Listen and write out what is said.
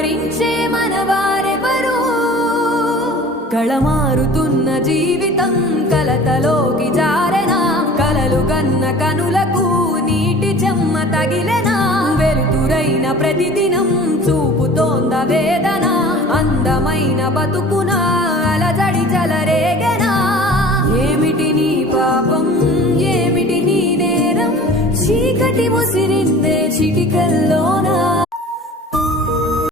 భరించే మనవారెవరు కళమారుతున్న జీవితం కలతలోకి జారెనా కలలు కన్న కనులకు నీటి చెమ్మ తగిలెనా వెలుతురైన ప్రతిదినం చూపుతోంద వేదన అందమైన బతుకు